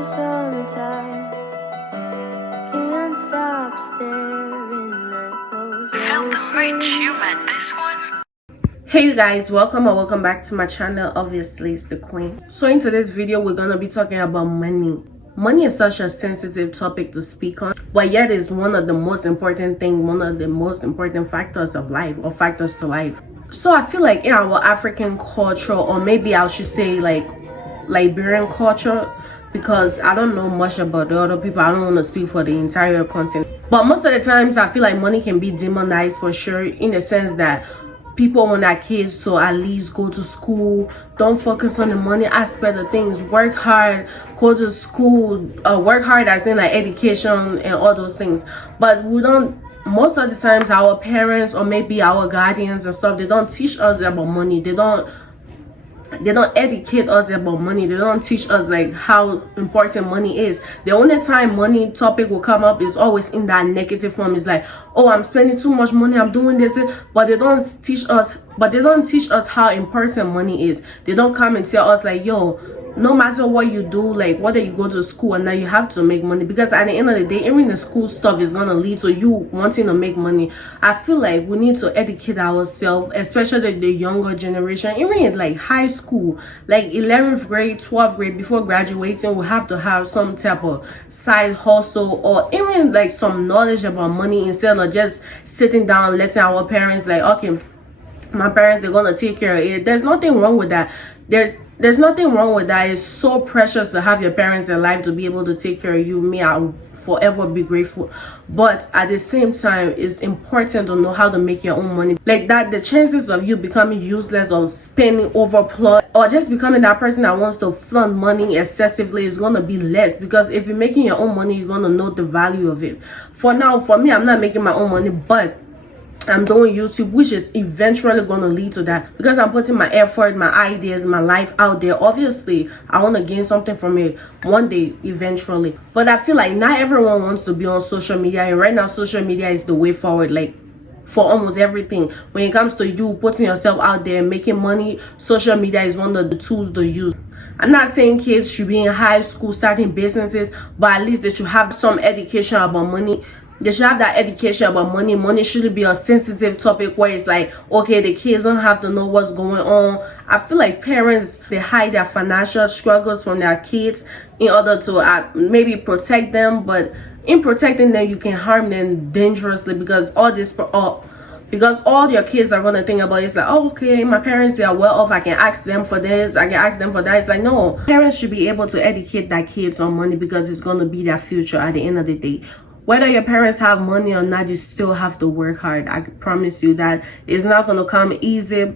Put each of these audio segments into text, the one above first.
for some time. Can't stop staring at those oceans. Hey you guys, welcome or welcome back to my channel. Obviously it's the queen. So in today's video we're gonna be talking about money. Money is such a sensitive topic to speak on, but yet is one of the most important things, one of the most important factors of life, or factors to life. So I feel like in our African culture, or maybe I should say like Liberian culture, because I don't know much about the other people, I don't want to speak for the entire continent, but most of the times I feel like money can be demonized for sure, in the sense that people want their kids to at least go to school, don't focus on the money aspect of things, work hard, go to school, work hard as in like education and all those things. But we don't, most of the times our parents or maybe our guardians and stuff, they don't teach us about money. They don't educate us about money. They don't teach us like how important money is. The only time money topic will come up is always in that negative form. It's like, oh, I'm spending too much money, I'm doing this, but they don't teach us how important money is. They don't come and tell us like, yo, no matter what you do, like whether you go to school or not, you have to make money, because at the end of the day, even the school stuff is gonna lead to you wanting to make money. I feel like we need to educate ourselves, especially the younger generation, even in like high school, like 11th grade, 12th grade. Before graduating, we have to have some type of side hustle, or even like some knowledge about money, instead of just sitting down letting our parents like, okay, my parents, they're gonna take care of it. There's nothing wrong with that. There's nothing wrong with that. It's so precious to have your parents alive to be able to take care of you. Me, I'll forever be grateful, but at the same time, it's important to know how to make your own money. Like that, the chances of you becoming useless or spending overplus, or just becoming that person that wants to flaunt money excessively, is gonna be less, because if you're making your own money, you're gonna know the value of it. For now, for me, I'm not making my own money, but I'm doing YouTube, which is eventually going to lead to that, because I'm putting my effort, my ideas, my life out there. Obviously I want to gain something from it one day, eventually. But I feel like not everyone wants to be on social media, and right now social media is the way forward, like for almost everything. When it comes to you putting yourself out there, making money, social media is one of the tools to use. I'm not saying kids should be in high school starting businesses, but at least they should have some education about money. They should have that education about money. Money shouldn't be a sensitive topic where it's like, okay, the kids don't have to know what's going on. I feel like parents, they hide their financial struggles from their kids in order to maybe protect them, but in protecting them, you can harm them dangerously, because all your kids are going to think about is like, oh, okay, my parents, they are well off, I can ask them for this, I can ask them for that. It's like, no, parents should be able to educate their kids on money, because it's going to be their future at the end of the day. Whether your parents have money or not, you still have to work hard. I promise you that it's not going to come easy,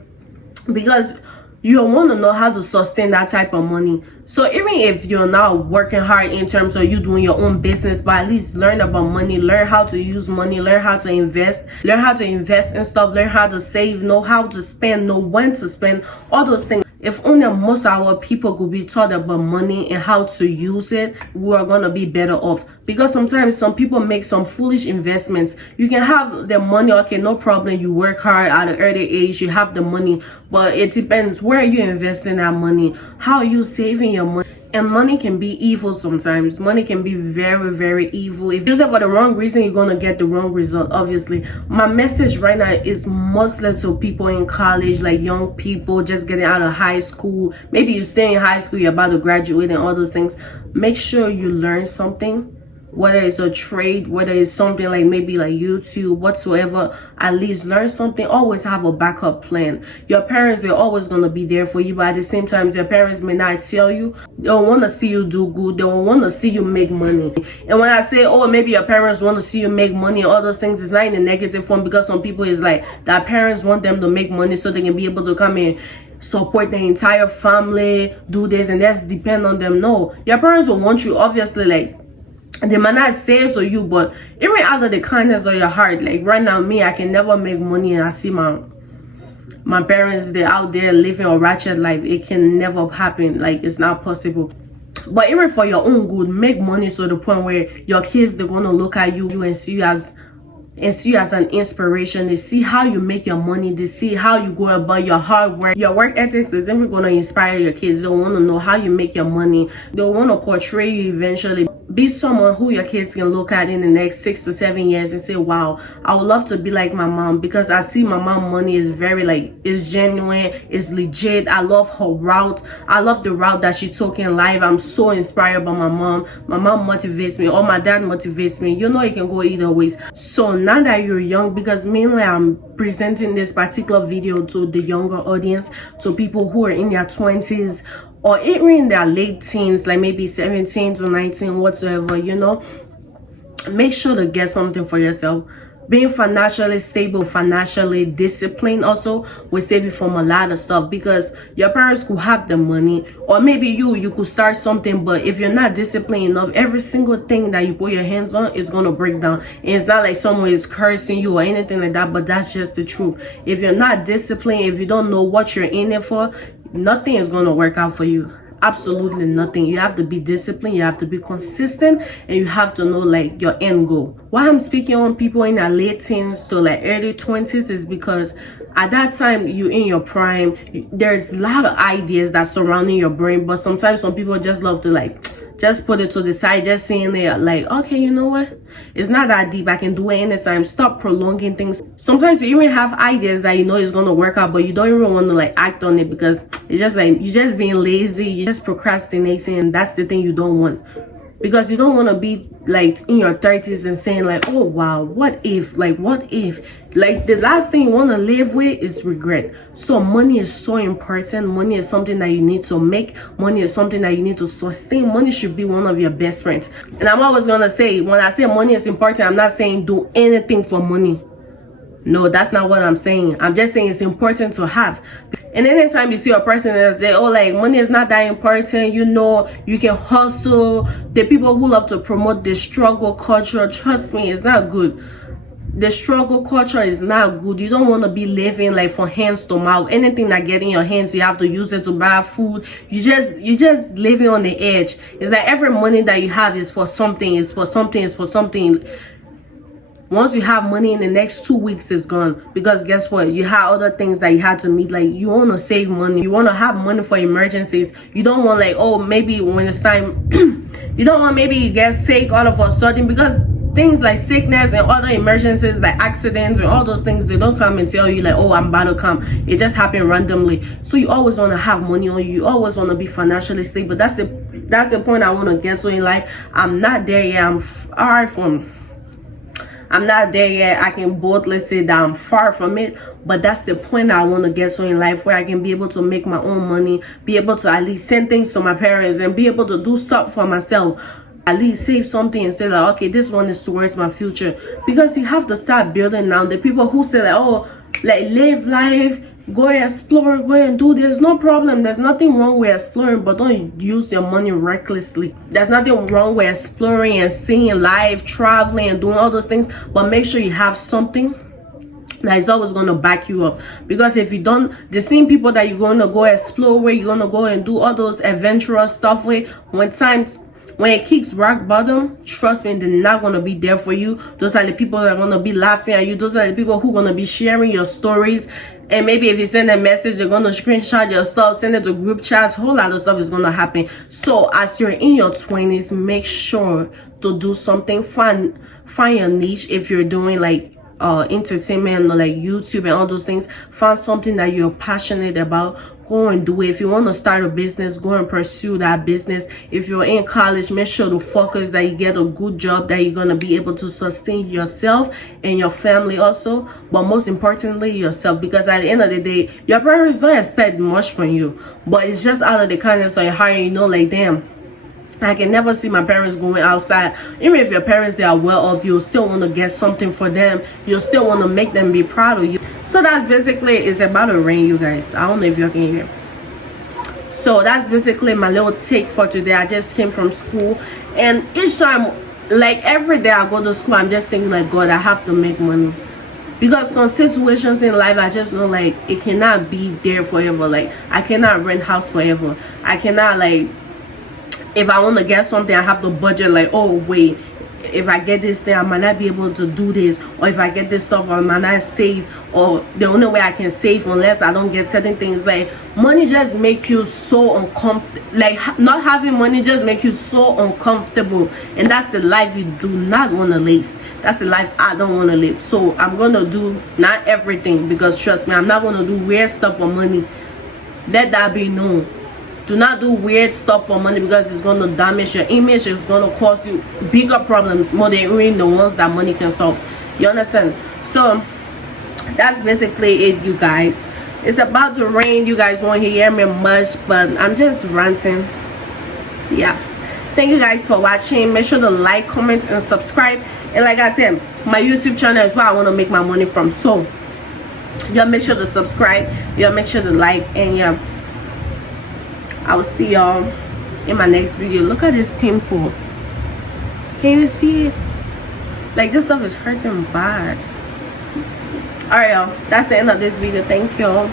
because you want to know how to sustain that type of money. So even if you're not working hard in terms of you doing your own business, but at least learn about money, learn how to use money, learn how to invest in stuff, learn how to save, know how to spend, know when to spend, all those things. If only most of our people could be taught about money and how to use it, we are gonna be better off. Because sometimes some people make some foolish investments. You can have the money, okay, no problem, you work hard at an early age, you have the money, but it depends, where are you investing that money? How are you saving your money? And money can be evil sometimes. Money can be very, very evil. If you use it for the wrong reason, you're gonna get the wrong result, obviously. My message right now is mostly to people in college, like young people just getting out of high school. Maybe you stay in high school, you're about to graduate and all those things. Make sure you learn something, whether it's a trade, whether it's something like maybe like YouTube, whatsoever. At least learn something. Always have a backup plan. Your parents, they're always going to be there for you, but at the same time, your parents may not tell you. They don't want to see you do good. They don't want to see you make money. And when I say, oh, maybe your parents want to see you make money, all those things, it's not in a negative form, because some people is like that parents want them to make money so they can be able to come in, support the entire family, do this, and that's depend on them. No, your parents will want you, obviously, like they might not save for you, but even out of the kindness of your heart. Like right now, me, I can never make money, and I see my parents, they're out there living a ratchet life. It can never happen. Like it's not possible. But even for your own good, make money to the point where your kids, they're gonna look at you and see you as and see you as an inspiration. They see how you make your money, they see how you go about your hard work. Your work ethics is even going to inspire your kids. They want to know how you make your money. They want to portray you eventually. Be someone who your kids can look at in the next 6 to 7 years and say, wow, I would love to be like my mom, because I see my mom money is very like, it's genuine, it's legit. I love her route. I love the route that she took in life. I'm so inspired by my mom. My mom motivates me, or my dad motivates me. You know, it can go either ways. So now that you're young, because mainly I'm presenting this particular video to the younger audience, to people who are in their 20s or even in their late teens, like maybe 17 to 19, whatsoever, you know, make sure to get something for yourself. Being financially stable, financially disciplined also will save you from a lot of stuff, because your parents could have the money, or maybe you could start something, but if you're not disciplined enough, every single thing that you put your hands on is going to break down. And it's not like someone is cursing you or anything like that, but that's just the truth. If you're not disciplined, if you don't know what you're in it for, nothing is going to work out for you. Absolutely nothing. You have to be disciplined, you have to be consistent, and you have to know like your end goal. Why I'm speaking on people in their late teens to like early 20s is because at that time you're in your prime. There's a lot of ideas that surrounding your brain, but sometimes some people just love to like just put it to the side, just saying there like, okay, you know what, it's not that deep, I can do it anytime. Stop prolonging things. Sometimes you even have ideas that you know is going to work out, but you don't even want to like act on it, because it's just like you're just being lazy, you're just procrastinating, and that's the thing you don't want. Because you don't want to be like in your 30s and saying like, oh wow, what if, like what if, like the last thing you want to live with is regret. So money is so important. Money is something that you need to make. Money is something that you need to sustain. Money should be one of your best friends. And I'm always gonna say, when I say money is important, I'm not saying do anything for money. No, that's not what I'm saying. I'm just saying it's important to have. And anytime you see a person that say, oh, like money is not that important, you know, you can hustle. The people who love to promote the struggle culture, trust me, it's not good. The struggle culture is not good. You don't want to be living like for hands to mouth. Anything that get in your hands, you have to use it to buy food. You just living on the edge. It's like every money that you have is for something. It's for something. It's for something. Once you have money, in the next 2 weeks it's gone, because guess what, you have other things that you had to meet. Like you want to save money, you want to have money for emergencies. You don't want like, oh, maybe when it's time you don't want maybe you get sick all of a sudden, because things like sickness and other emergencies like accidents and all those things, they don't come and tell you like, oh, I'm about to come. It just happened randomly. So you always want to have money on you. You always want to be financially stable. That's the point I want to get to in life. I'm not there yet. I'm not there yet. I can boldly say that I'm far from it, but that's the point I want to get to in life, where I can be able to make my own money, be able to at least send things to my parents, and be able to do stuff for myself. At least save something and say like, okay, this one is towards my future. Because you have to start building now. The people who say like, oh, like live life, go and explore, go and do this, no problem. There's nothing wrong with exploring, but don't use your money recklessly. There's nothing wrong with exploring and seeing life, traveling and doing all those things, but make sure you have something that is always going to back you up. Because if you don't, the same people that you're going to go explore with, you're going to go and do all those adventurous stuff with, when it kicks rock bottom, trust me, they're not going to be there for you. Those are the people that are going to be laughing at you. Those are the people who are going to be sharing your stories. And maybe if you send a message, they're going to screenshot your stuff, send it to group chats. A whole lot of stuff is going to happen. So as you're in your 20s, make sure to do something. Find your niche. If you're doing like entertainment or like YouTube and all those things, find something that you're passionate about. Go and do it. If you want to start a business, go and pursue that business. If you're in college, make sure to focus that you get a good job, that you're going to be able to sustain yourself and your family also, but most importantly yourself. Because at the end of the day, your parents don't expect much from you, but it's just out of the kindness of your heart. You know, like, damn, I can never see my parents going outside. Even if your parents, they are well off, you'll still want to get something for them. You'll still want to make them be proud of you. So that's basically, it's about to rain, you guys. I don't know if you can hear. So that's basically my little take for today. I just came from school, and each time, like every day I go to school, I'm just thinking like, God, I have to make money. Because some situations in life, I just know like it cannot be there forever. Like I cannot rent house forever. I cannot, like, if I want to get something, I have to budget like, oh wait, if I get this thing, I might not be able to do this, or if I get this stuff, I might not save, or the only way I can save unless I don't get certain things. Like, money just make you so uncomfortable. Like, not having money just make you so uncomfortable, and that's the life you do not want to live. That's the life I don't want to live. So I'm gonna do not everything, because trust me, I'm not gonna do weird stuff for money. Let that be known. Do not do weird stuff for money, because it's going to damage your image. It's going to cause you bigger problems more than even the ones that money can solve. You understand? So that's basically it, you guys. It's about to rain. You guys won't hear me much, but I'm just ranting. Yeah, thank you guys for watching. Make sure to like, comment, and subscribe. And like I said, my YouTube channel is where I want to make my money from. So y'all make sure to subscribe, y'all make sure to like, and yeah, I will see y'all in my next video. Look at this pimple. Can you see it? Like, this stuff is hurting bad. Alright, y'all, that's the end of this video. Thank y'all.